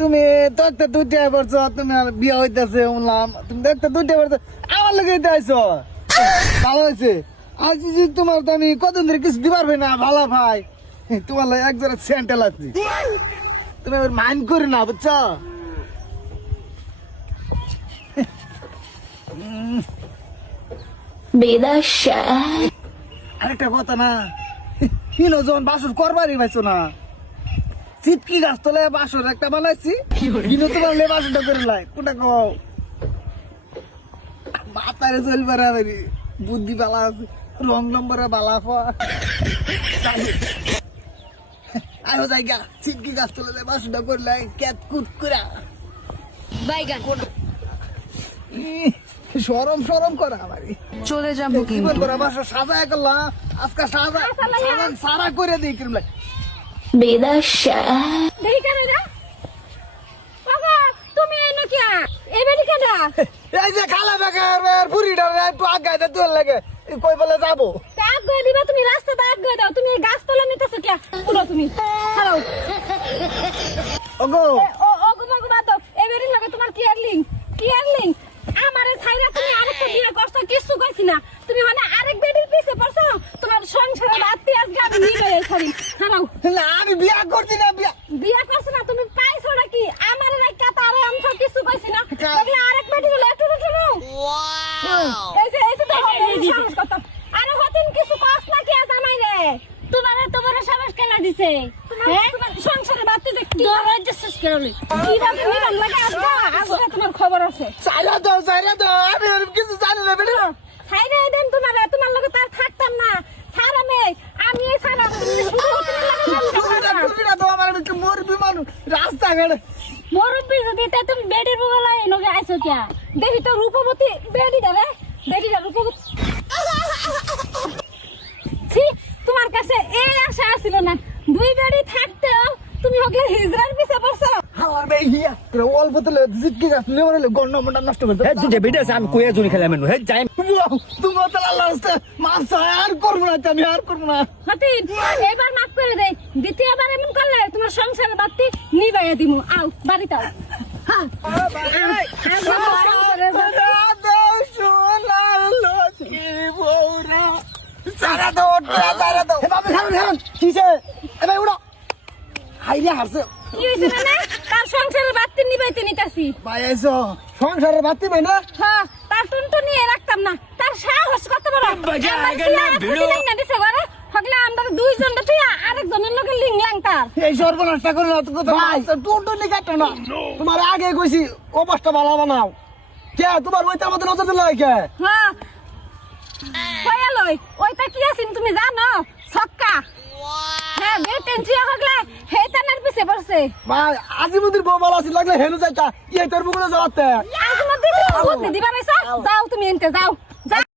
তুমি তো একটা দুইটা পড়ছো তুমি আর বিয়ে হইতেছে শুনলাম তুমি তো একটা দুইটা পড়ছো আমার লোক দিতে আইছো? ভালো হয়েছে। আজ যে তোমার তো আমি কতদিন ধরে কিছু দিবার ভাই না ভালো ভাই। তোমার লাগে এক জোড়া স্যান্ডেল আছে। তুমি আবার মাইন্ড করি না বুঝছ? বিদাশা আরেকটা কথা না যখন বাসুর করবারই পাইছো না। চিটকি গাছ তোলে বাসর একটা বানাইছি। হিনো তো বানলে বাসরটা করে লাই। কোনটা কও? মাথারে চলবার আবারি বুদ্ধি বালা আছে। রং নম্বরে বালা ফা আরও জায়গা। গাছ তোলে যায় বাসরটা করে লাই। ক্যাত কুট করে। বাইগান সরম সরম করা আমারই চলে যাব কিন্তু। করে বাসর সাজায় করলাম। আজকে সাজা সারা করে দিই কিরম লাগে। বিদাশা দেখি কেন রে বাবা তুমি এই নকিয়া এই বেটি কেন এই যে খালা বেকার বুড়িটা একটু আগায় দে তোর লাগে। কই বলে যাব? তাক গয়ে দিবা তুমি রাস্তা তাক গয়ে দাও। তুমি গাছ তলে নিতেছো কে? পুরো তুমি। হ্যালো ওগো। ও ও গুমা গুমা তো এই বেটির লাগে তোমার কি আরলিং কি আরলিং আমারে ছাইরা তুমি আরেকটা বিয়ে করছ। কিছু কইছি না। তুমি মানে আরেক বেটির পিছে পড়ছো? তোমার সংসারে বাতি আজকে আমি নিবে ছাড়ি হ্যালো না আমি বিয়া করছি না বিয়া বিয়ে করছ না তুমি পাইছো নাকি? আমার রাইকা তারে আমি কিছু কইছি না। তাহলে আরেক বেটি হলো একটু একটু এই যে এই যে তো আরে হতিন কিছু কস না কি আজ আমাই রে? তোমার এত বড় সাহস কেন দিছে? তোমার সংসারে যে কি তোর শেষ করলি কীভাবে লাগে আজকে তোমার খবর আছে। চাইরা দাও চাইরা দাও আমি আর কিছু জানি না বেটা ছাইরে দেন তোমার তোমার লগে তার থাকতাম না ছাড়া মে আমি এই ছাড়া কুড়িটা কুড়িটা দাও আমার একটু মরবি মানুষ রাস্তাঘাটে মুরব্বী যদি তা তুমি বেডির বগলা এনকে আইছো কিয়া? দেখি তো রূপবতী বেডি দেবে বেডি দা রূপবতী। ছি, তোমার কাছে এই আশা আছিল না। দুই বেডি থাকতেও তুমি হগলে হিজরার পিছে পড়ছো? আমার বে হিয়া। তোরা অল্প তোলে জিতকি গাছ নিয়ে মরে গন্ড মন্ডা নষ্ট করে হে দুটে বেটে আছে আমি কয়ে জুনি খেলাম হে যাই। তোমার তো আল্লাহ রাস্তা মাছ আর করব না আমি আর করব না। হতিন এবার মাফ করে দে দ্বিতীয়বার এমন করলে তোমার সংসারের বাতি নিবাইয়া দিমু। আও বাড়িতে আও। হ্যাঁ। সারা দাও সারা খান কিসে? এবার উড়ো। হাইলে হারছে। কি মানে? তার সংসারের বাতি নিবাইতে নিতাছি। ভাই এসো সংসারের বাতি ভাই হ্যাঁ তার টুনটু নিয়ে রাখতাম না। তার সাহস কত বড়? না, দিছে হগলে আমরা দুইজন তুই আরেকজনের লগে লিংলাং তার। এই সর্বনাশটা করে না তো কথা টুনটু নি কাটো না। তোমার আগে কইছি অবস্থা ভালো বানাও কে তোমার ওইটা আমাদের নজর দিল কে? হ্যাঁ। কয়া লই ওইটা কি আছিন তুমি জানো ছক্কা হ্যাঁ বে টেনচিয়া হগলে হে তানার পড়ছে ভাই আজিমুদ্দিন বউ ভালো আছে লাগলে হেনু যাইতা। ইয়ে তোর বুকুলে যাওয়াতে। আজ মধ্যে বুদ্ধি দিবা নাইছো যাও তুমি এনতে যাও।